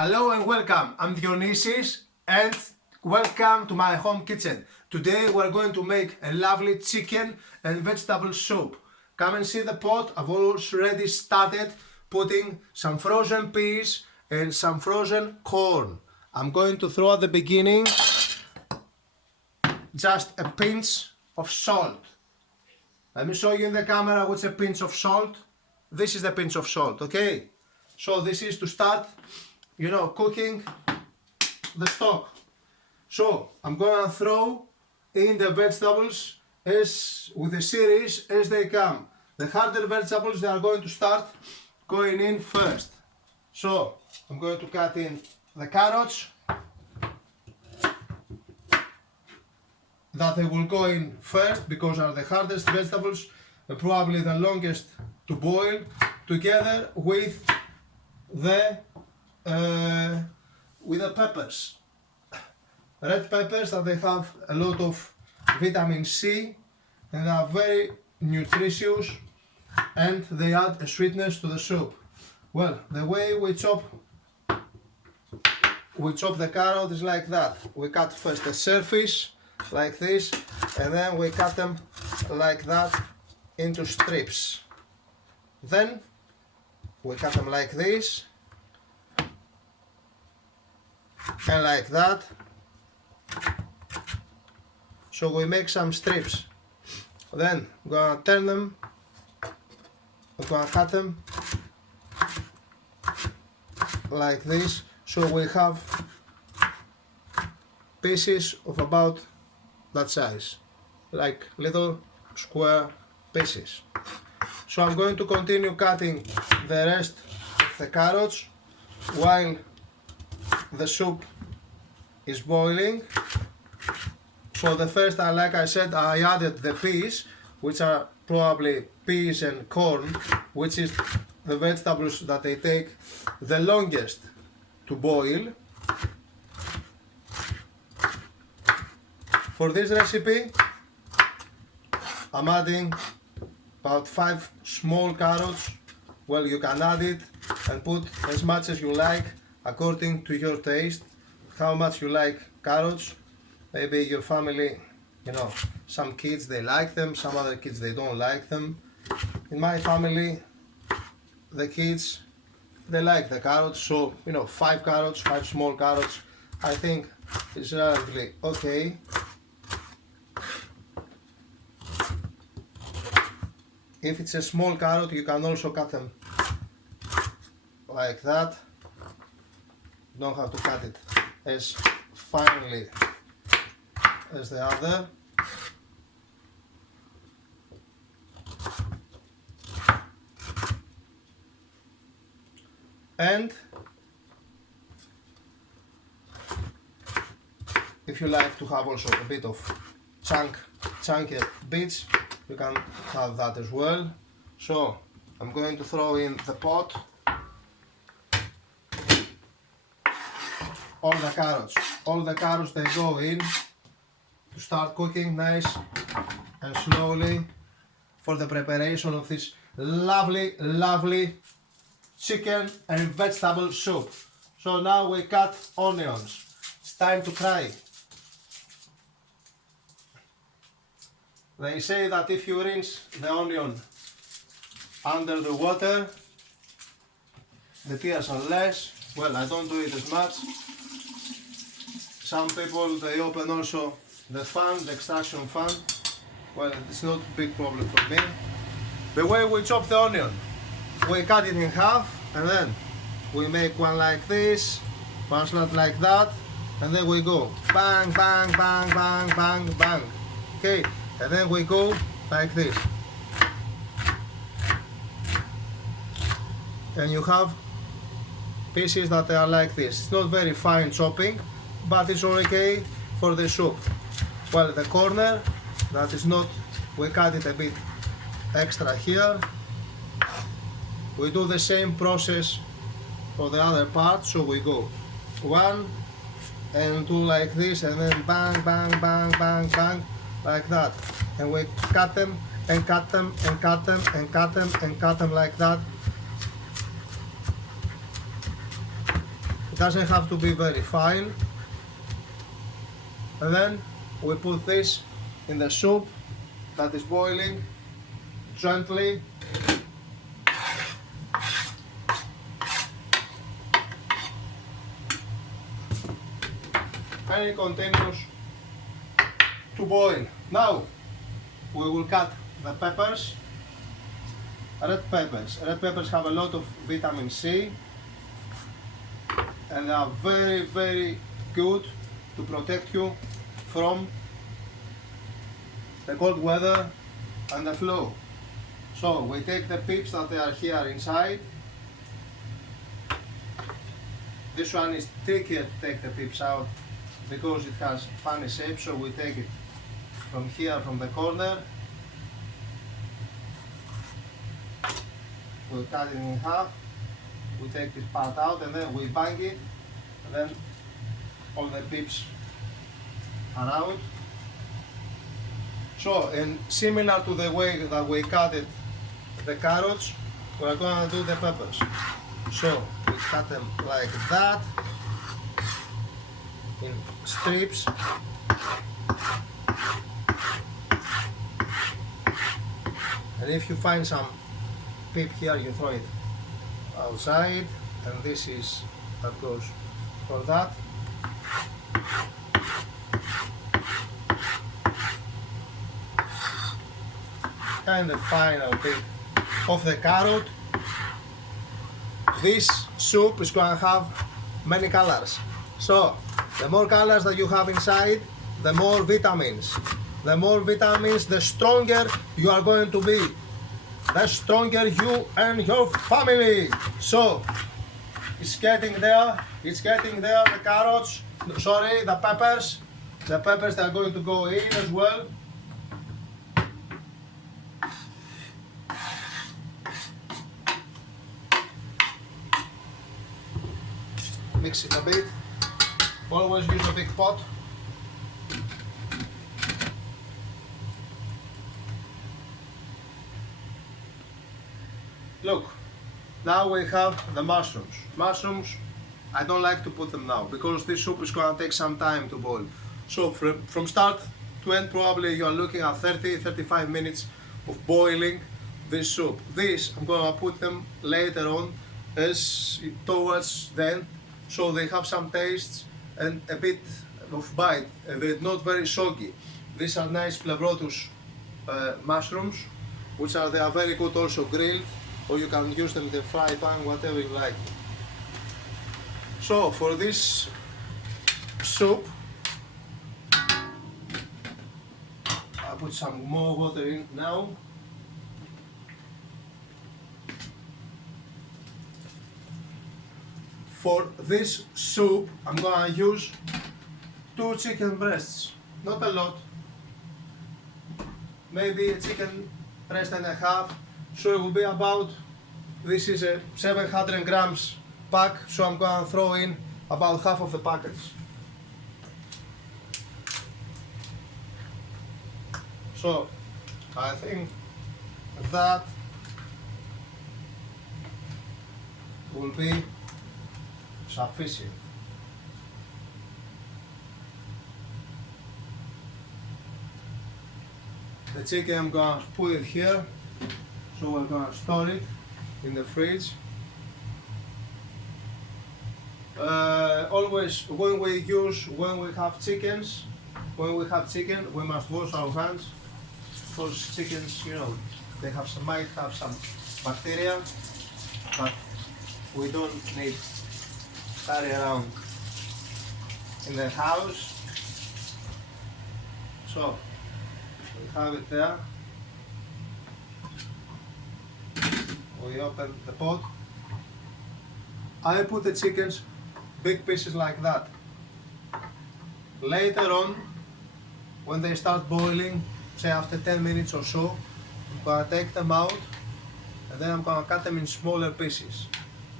Hello and welcome, I'm Dionysis and welcome to my home kitchen. Today we're going to make a lovely chicken and vegetable soup. Come and see the pot. I've already started putting some frozen peas and some frozen corn. I'm going to throw at the beginning just a pinch of salt. Let me show you in the camera what's a pinch of salt. This is the pinch of salt, okay? So this is to start cooking the stock. So I'm gonna throw in the vegetables as with the series as they come. The harder vegetables, they are going to start going in first. So I'm going to cut in the carrots that they will go in first because are the hardest vegetables and probably the longest to boil, together with the peppers. Red peppers that they have a lot of vitamin C and are very nutritious and they add a sweetness to the soup. Well, the way we chop the carrot is like that. We cut first the surface like this and then we cut them like that into strips. Then we cut them like this and like that. So we make some strips. Then we're gonna turn them, we're gonna cut them like this. So we have pieces of about that size, like little square pieces. So I'm going to continue cutting the rest of the carrots while the soup is boiling. So the first, like I said, I added the peas, which are probably peas and corn, which is the vegetables that they take the longest to boil. For this recipe, I'm adding about 5 small carrots. Well, you can add it and put as much as you like according to your taste, how much you like carrots. Maybe your family, some kids they like them, some other kids they don't like them. In my family, the kids they like the carrots, so 5 carrots, 5 small carrots, I think is relatively okay. If it's a small carrot, you can also cut them like that. You don't have to cut it as finely as the other. And if you like to have also a bit of chunky bits, you can have that as well. So I'm going to throw in the pot all the carrots. All the carrots they go in to start cooking nice and slowly for the preparation of this lovely chicken and vegetable soup. So now we cut onions. It's time to fry. They say that if you rinse the onion under the water, the tears are less. Well, I don't do it as much. Some people they open also the fan, the extraction fan. Well, it's not a big problem for me. The way we chop the onion, we cut it in half and then we make one like this, one slot like that, and then we go bang, bang, bang, bang, bang, bang. Okay, and then we go like this. And you have pieces that are like this. It's not very fine chopping, but it's okay for the soup. Well, the corner that is not, we cut it a bit extra here. We do the same process for the other part, so we go 1 and 2 like this and then bang, bang, bang, bang, bang, like that. And we cut them and cut them and cut them and cut them and cut them like that. It doesn't have to be very fine. And then we put this in the soup that is boiling gently. And it continues to boil. Now we will cut the peppers. Red peppers. Red peppers have a lot of vitamin C and they are very, very good to protect you from the cold weather and the flu. So we take the pips that they are here inside. This one is trickier to take the pips out because it has funny shape, so we take it from here, from the corner. We cut it in half, we take this part out and then we bang it, and then all the pips are out. So, and similar to the way that we cut it, the carrots, we are going to do the peppers. So, we cut them like that, in strips. And if you find some pip here, you throw it outside, and this is, that goes for that. And the final bit of the carrot. This soup is going to have many colors. So the more colors that you have inside, the more vitamins. The more vitamins, the stronger you are going to be. The stronger you and your family. So it's getting there, the carrots, sorry, the peppers. The peppers are going to go in as well. Mix it a bit. Always use a big pot. Look, now we have the mushrooms. Mushrooms, I don't like to put them now because this soup is going to take some time to boil. So from start to end, probably you are looking at 30-35 minutes of boiling this soup. This, I'm going to put them later on as towards the end, so they have some taste and a bit of bite. They're not very soggy. These are nice plevrotus mushrooms, which they are very good also grilled, or you can use them in the fry pan, whatever you like. So for this soup, I'll put some more water in now. For this soup, I'm gonna use 2 chicken breasts, not a lot, maybe a chicken breast and a half, so it will be about, this is a 700 grams pack, so I'm gonna throw in about half of the package. So I think that will be sufficient. The chicken, I'm gonna put it here, so we're gonna store it in the fridge. Always when we have chicken, we must wash our hands, because chickens, you know, they might have some bacteria, but we don't need carry around in the house. So we have it there. We open the pot. I put the chickens big pieces like that. Later on, when they start boiling, say after 10 minutes or so, I'm gonna take them out and then I'm gonna cut them in smaller pieces.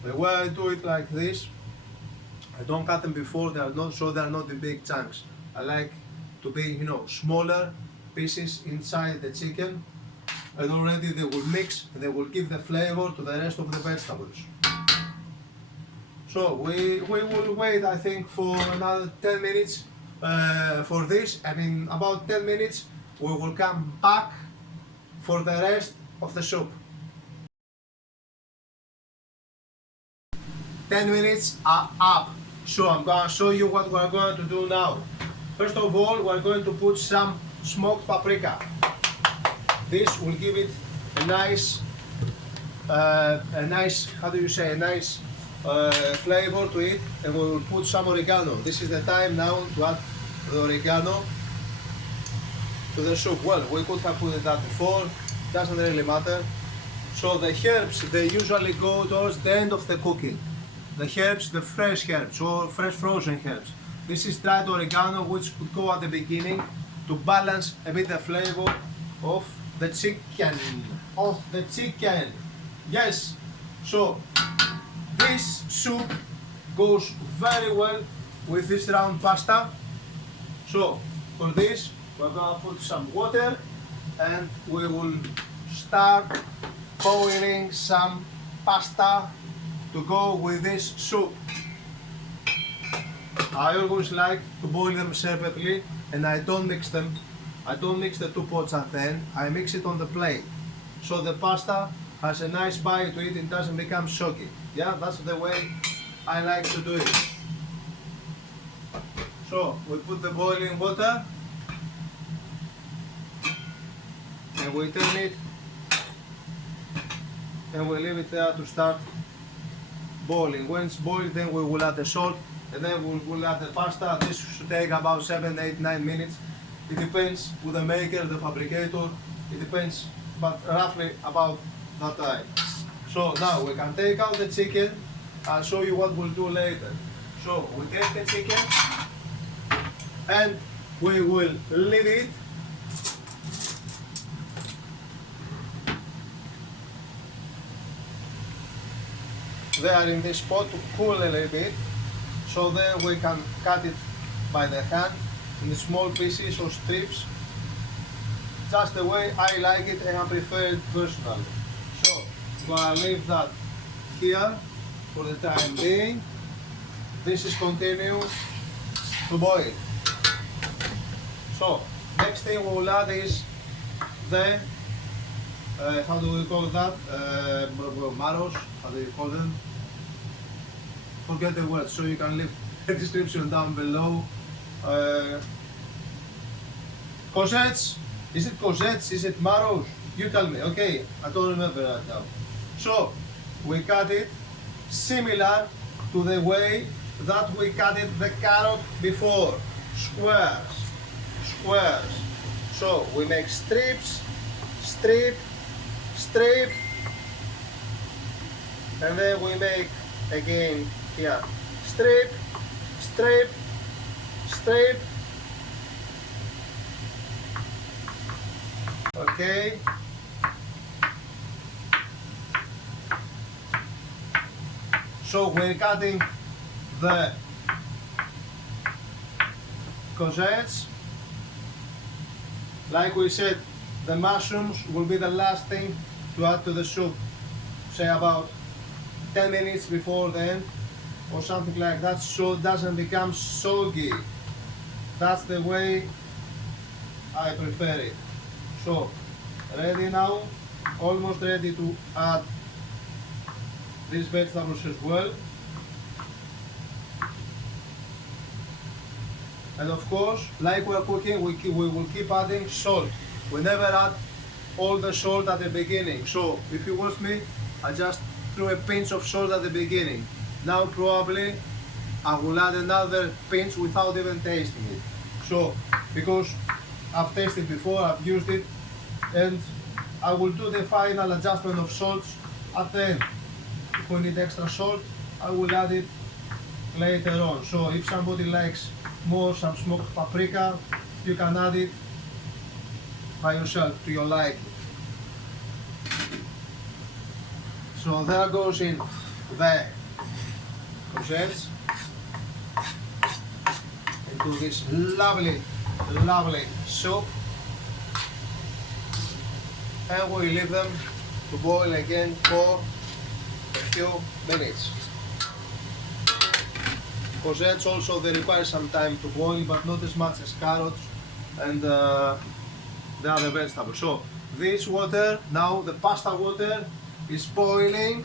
The way I do it like this, I don't cut them before, they are not in big chunks. I like to be, you know, smaller pieces inside the chicken, and already they will mix and they will give the flavor to the rest of the vegetables. So we will wait, I think, for another 10 minutes for this, and in about 10 minutes we will come back for the rest of the soup. 10 minutes are up. So I'm going to show you what we're going to do now. First of all, we're going to put some smoked paprika. This will give it a nice, how do you say, a nice flavor to it, and we will put some oregano. This is the time now to add the oregano to the soup. Well, we could have put that before, doesn't really matter. So the herbs, they usually go towards the end of the cooking. The herbs, the fresh herbs or fresh frozen herbs. This is dried oregano, which would go at the beginning to balance a bit the flavor of the chicken. Yes. So this soup goes very well with this round pasta. So for this we're gonna put some water and we will start boiling some pasta to go with this soup. I always like to boil them separately, and I don't mix them. I don't mix the two pots at the end. I mix it on the plate, so the pasta has a nice bite to it. It doesn't become soggy. Yeah, that's the way I like to do it. So we put the boiling water and we turn it and we leave it there to start boiling. When it's boiled, then we will add the salt and then we will add the pasta. This should take about 7, 8, 9 minutes. It depends with the maker, the fabricator. It depends, but roughly about that time. So now we can take out the chicken. I'll show you what we'll do later. So we take the chicken and we will leave it there in this pot to cool a little bit, so then we can cut it by the hand in small pieces or strips, just the way I like it and I prefer it personally. So I'm gonna leave that here for the time being. This is continue to boil. So next thing we will add is the how do we call that? Marrows, how do you call them? Forget the word, so you can leave the description down below. Courgettes? Is it courgettes? Is it marrows? You tell me, okay? I don't remember right now. So we cut it similar to the way that we cut it the carrot before. Squares. Squares. So we make strips, strip, strip, and then we make again here strip, strip, strip. Okay. So we're cutting the courgettes. Like we said, the mushrooms will be the last thing to add to the soup. Say about 10 minutes before the end or something like that, so it doesn't become soggy. That's the way I prefer it. So ready now, almost ready to add these vegetables as well. And of course, like we're cooking, we will keep adding salt. We never add all the salt at the beginning. So if you watch me, I just threw a pinch of salt at the beginning. Now probably I will add another pinch without even tasting it. So, because I've tasted before, I've used it, and I will do the final adjustment of salts at the end. If we need extra salt, I will add it later on. So if somebody likes more some smoked paprika, you can add it by yourself to your liking. So there goes in the courgettes into this lovely, lovely soup, and we leave them to boil again for a few minutes. courgettes also, they require some time to boil, but not as much as carrots and the other vegetables. So this water, now the pasta water is boiling.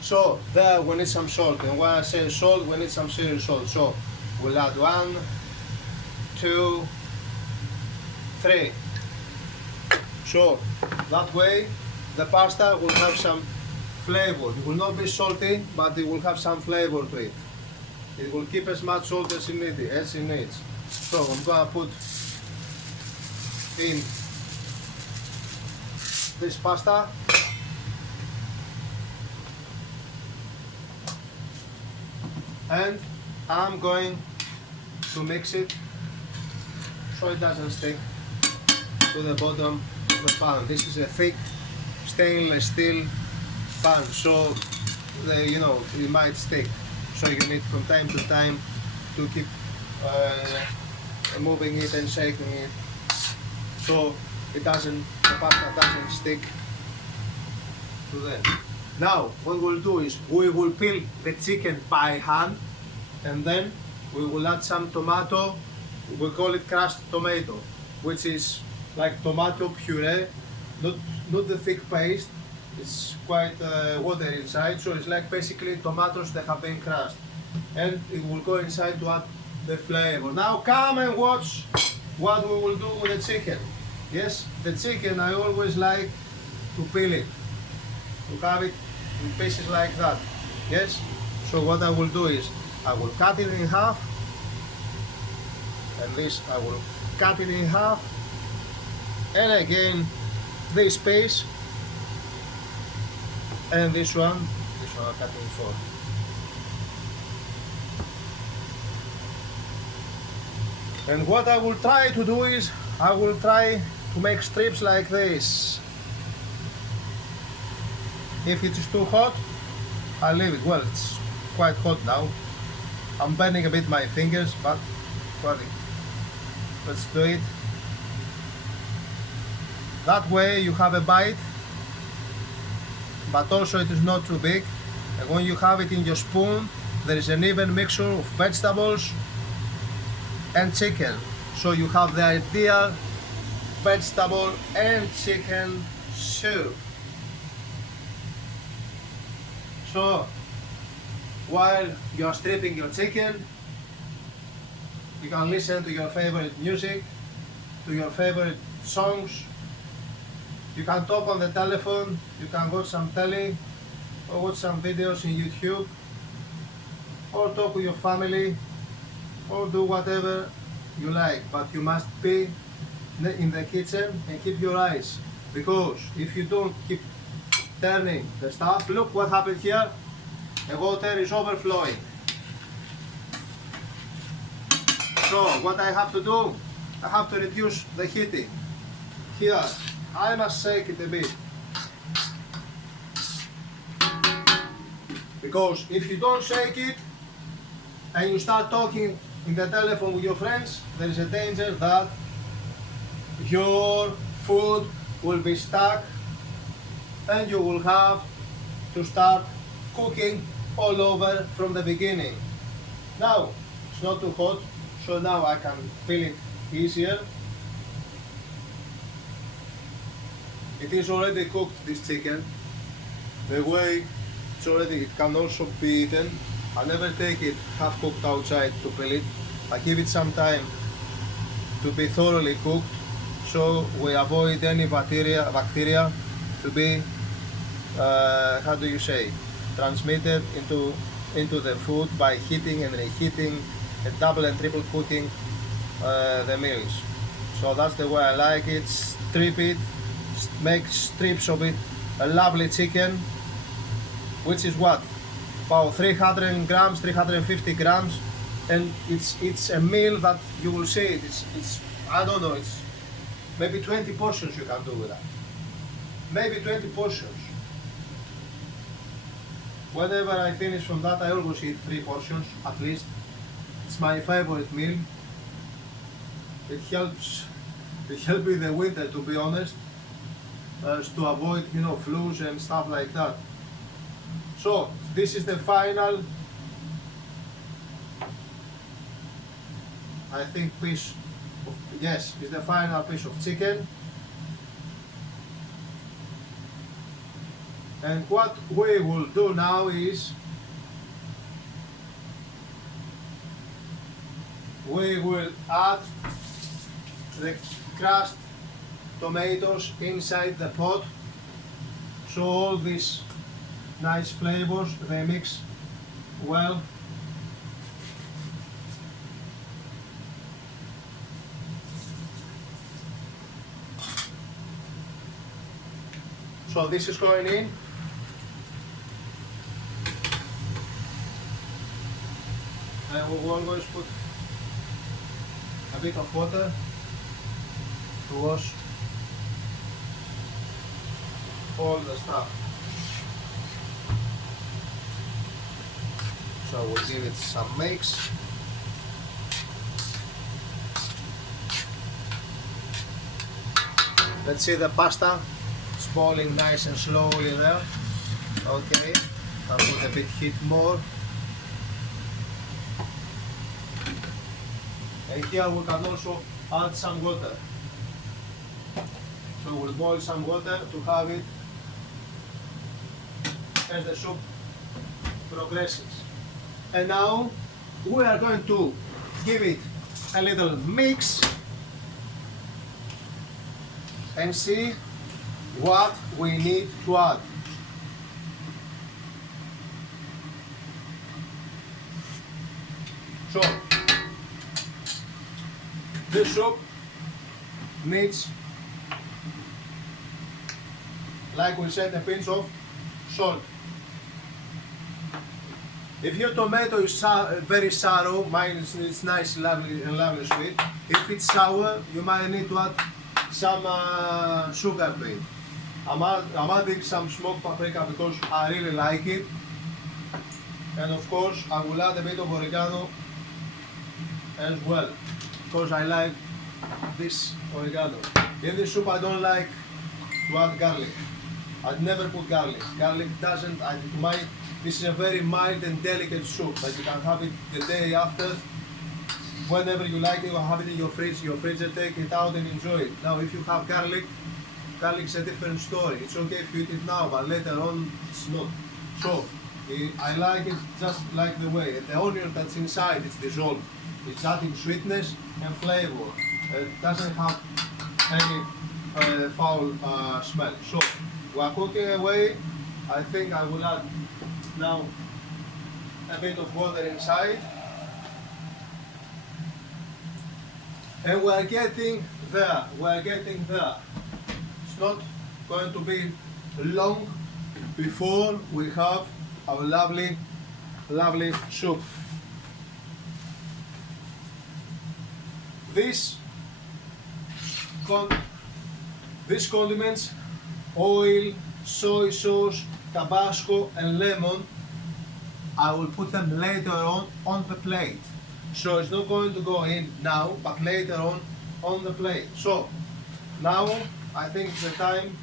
So there we need some salt, and when I say salt, we need some serious salt. So we'll add 1, 2, 3. So that way the pasta will have some flavor. It will not be salty, but it will have some flavor to it. It will keep as much salt as it needs. So I'm gonna put in this pasta. And I'm going to mix it so it doesn't stick to the bottom of the pan. This is a thick stainless steel pan, so it might stick. So you need from time to time to keep moving it and shaking it, so the pasta doesn't stick to them. Now what we'll do is we will peel the chicken by hand, and then we will add some tomato. We call it crushed tomato, which is like tomato puree, not the thick paste. It's quite watery inside, so it's like basically tomatoes that have been crushed, and it will go inside to add the flavor. Now come and watch what we will do with the chicken. Yes, the chicken I always like to peel it, to have it in pieces like that. Yes, so what I will do is I will cut it in half, and this I will cut it in half, and again this piece, and this one I cut in 4. And what I will try to do is I will try to make strips like this. If it is too hot, I'll leave it. Well, it's quite hot now. I'm burning a bit my fingers, but well, let's do it. That way you have a bite, but also it is not too big. And when you have it in your spoon, there is an even mixture of vegetables and chicken. So you have the ideal vegetable and chicken soup. So while you are stripping your chicken, you can listen to your favorite music, to your favorite songs. You can talk on the telephone, you can watch some telly, or watch some videos in YouTube, or talk with your family, or do whatever you like. But you must be in the kitchen and keep your eyes, because if you don't keep turning the stuff, look what happened here. The water is overflowing. So what I have to do, I have to reduce the heating. Here, I must shake it a bit. Because if you don't shake it and you start talking in the telephone with your friends, there is a danger that your food will be stuck and you will have to start cooking all over from the beginning. Now it's not too hot, so now I can peel it easier. It is already cooked, this chicken. The way it's already, it can also be eaten. I never take it half cooked outside to peel it. I give it some time to be thoroughly cooked, so we avoid any bacteria to be transmitted into the food by heating and reheating and double and triple cooking the meals. So that's the way I like it. Strip it, make strips of it, a lovely chicken, which is what, about 300 grams, 350 grams, and it's a meal that you will see it's I don't know, it's maybe 20 portions you can do with that. Maybe 20 portions. Whenever I finish from that, I always eat 3 portions at least. It's my favorite meal. It helps me in the winter, to be honest, to avoid flus and stuff like that. So this is the final I think piece of, yes, is the final piece of chicken. And what we will do now is we will add the crushed tomatoes inside the pot, so all these nice flavors they mix well. So this is going in. And we will always put a bit of water to wash all the stuff. So we'll give it some mix. Let's see the pasta. It's boiling nice and slowly there. Okay, I'll put a bit heat more. And here we can also add some water. So we'll boil some water to have it as the soup progresses. And now we are going to give it a little mix and see what we need to add. So this soup needs, like we said, a pinch of salt. If your tomato is very sour, mine is nice, lovely and lovely sweet. If it's sour, you might need to add some sugar to it. I'm adding some smoked paprika because I really like it. And of course, I will add a bit of oregano as well, because I like this oregano. In this soup, I don't like to add garlic. I'd never put garlic. Garlic doesn't, this is a very mild and delicate soup, but you can have it the day after. Whenever you like it, you have it in your fridge, take it out and enjoy it. Now, if you have garlic, garlic is a different story. It's okay if you eat it now, but later on, it's not. So, I like it just like the way. The onion that's inside is dissolved. It's adding sweetness and flavor. It doesn't have any foul smell. So, we are cooking away. I think I will add now a bit of water inside. And we are getting there. It's not going to be long before we have our lovely soup. These condiments, oil, soy sauce, Tabasco and lemon, I will put them later on the plate. So it's not going to go in now, but later on the plate. So now I think it's the time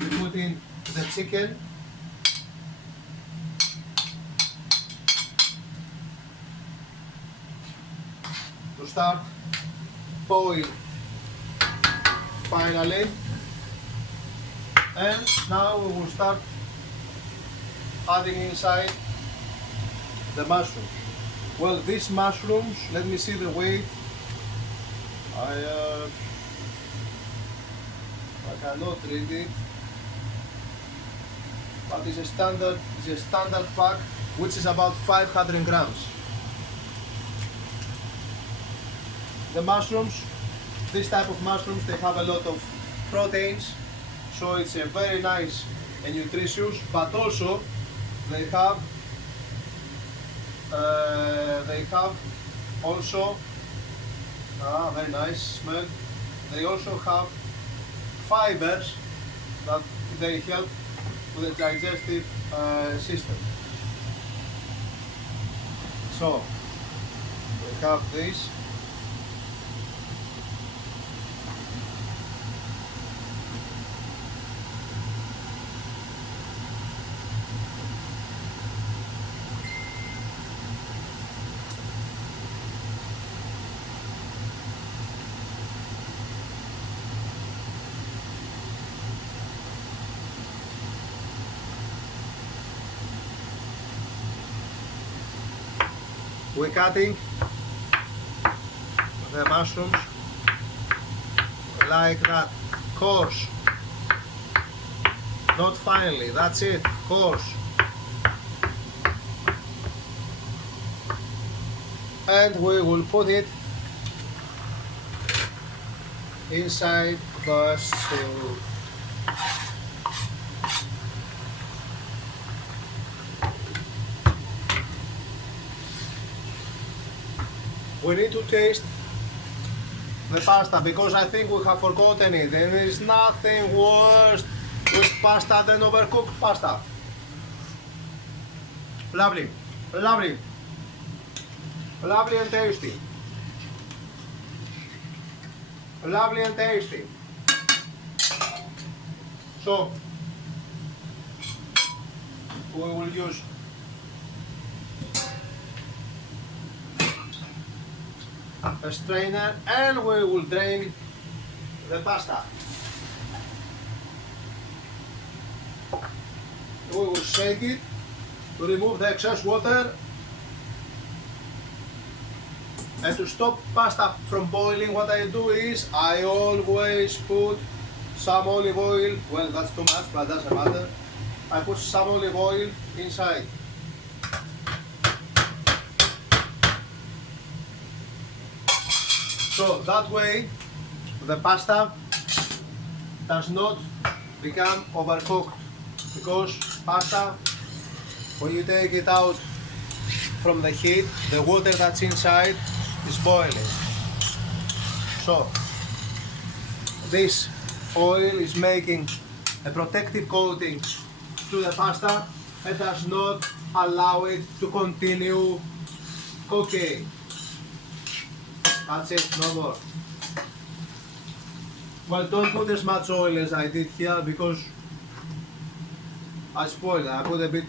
to put in the chicken. To start boil finally. And now we will start adding inside the mushrooms. Well, these mushrooms, let me see the weight. I cannot read it, but it's a standard pack, which is about 500 grams. The mushrooms, this type of mushrooms, they have a lot of proteins, so it's a very nice and nutritious, but also they have also very nice smell. They also have fibers that they help with the digestive system. So we have this. we're cutting the mushrooms like that, coarse, not finely, that's it, coarse. And we will put it inside the soup. We need to taste the pasta because I think we have forgotten it, and there is nothing worse with pasta than overcooked pasta. Lovely, lovely, lovely and tasty. Lovely and tasty. So we will use a strainer and we will drain the pasta. We will shake it to remove the excess water. And to stop pasta from boiling, what I do is I always put some olive oil. Well, that's too much, but doesn't matter. I put some olive oil inside. So that way the pasta does not become overcooked, because pasta, when you take it out from the heat, the water that's inside is boiling. So this oil is making a protective coating to the pasta and does not allow it to continue cooking. That's it, no more. Well, don't put as much oil as I did here because I spoiled it. I put a bit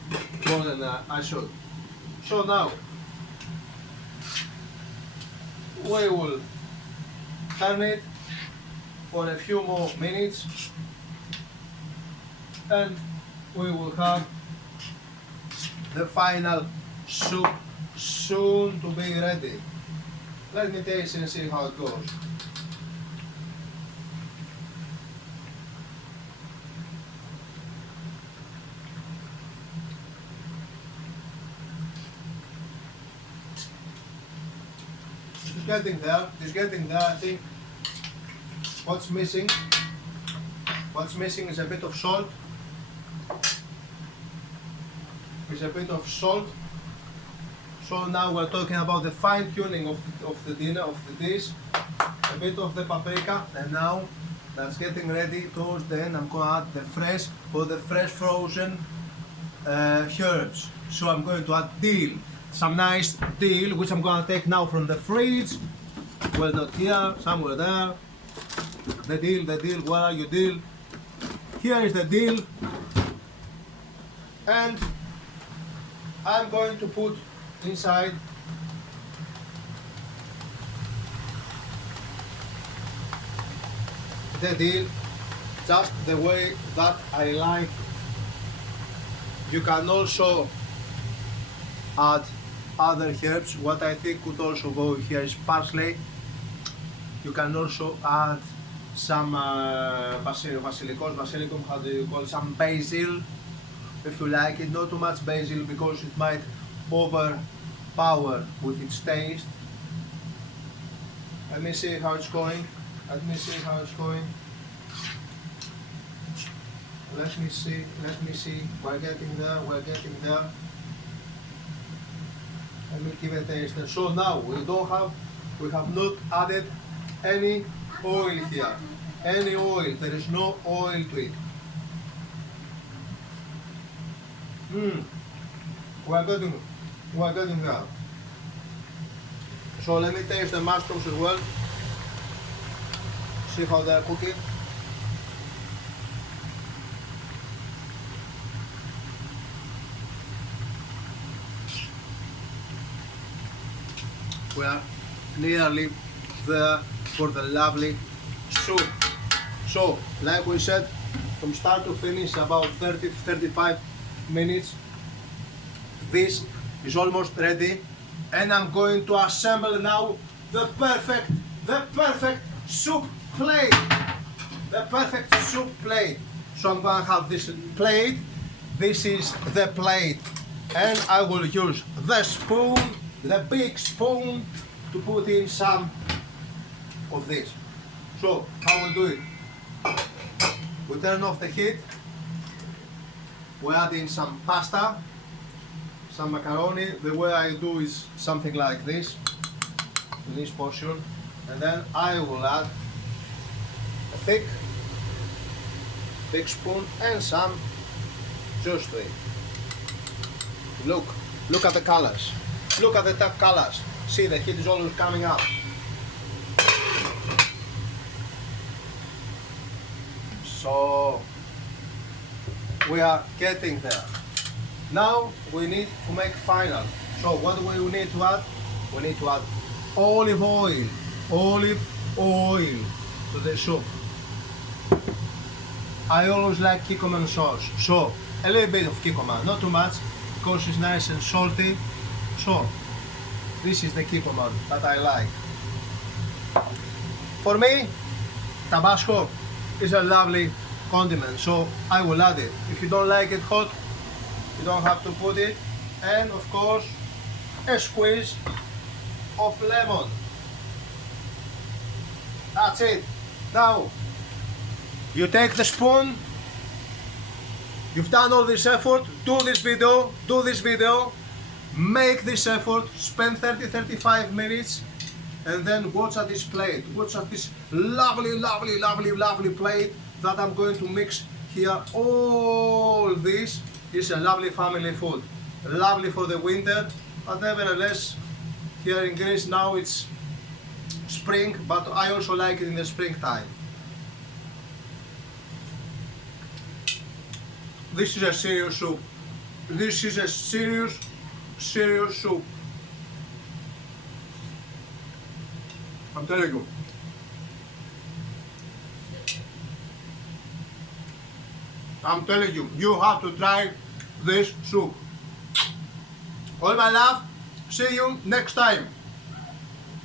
more than I should. So now we will turn it for a few more minutes and we will have the final soup soon to be ready. Let me taste and see how it goes. It's getting there. I think what's missing is a bit of salt. So now we're talking about the fine tuning of the dish. A bit of the paprika, and now that's getting ready. Towards the end, I'm going to add the fresh or the fresh frozen herbs. So I'm going to add dill. Some nice dill, which I'm going to take now from the fridge. Well, not here, somewhere there. The dill, where are you, dill? Here is the dill. And I'm going to put inside the dill just the way that I like. You can also add other herbs. What I think could also go here is parsley. You can also add some basilicum, how do you call it? Some basil, if you like it. Not too much basil because it might overpower with its taste. Let me see how it's going. Let me see. We're getting there. Let me give it a taste. So now we have not added any oil here. There is no oil to it. We're getting there. So let me taste the mushrooms as well. See how they're cooking. We are nearly there for the lovely soup. So, like we said, from start to finish about 30-35 minutes. This is almost ready. and I'm going to assemble now the perfect soup plate. The perfect soup plate. So I'm going to have this plate. This is the plate, and I will use the spoon, the big spoon, to put in some of this. So how we'll do it? We turn off the heat. We add in some pasta, some macaroni. The way I do is something like this, this portion, and then I will add a thick big spoon and some juice to it. Look at the colors. Look at the top colors. See, the heat is always coming up. So we are getting there. Now we need to make final. So what do we need to add? We need to add olive oil to the soup. I always like kikkoman sauce, so a little bit of kikkoman, not too much, because it's nice and salty. So this is the kikkoman that I like. For me, Tabasco is a lovely condiment, so I will add it. If you don't like it hot, you don't have to put it. And of course, a squeeze of lemon. That's it. Now you take the spoon. You've done all this effort. Do this video, make this effort, spend 30-35 minutes, and then watch at this plate. Watch at this lovely plate that I'm going to mix here. All this is a lovely family food, lovely for the winter, but nevertheless, here in Greece now it's spring, but I also like it in the springtime. This is a serious soup. This is a serious soup. I'm telling you. I'm telling you, you have to try this soup. All my love, see you next time.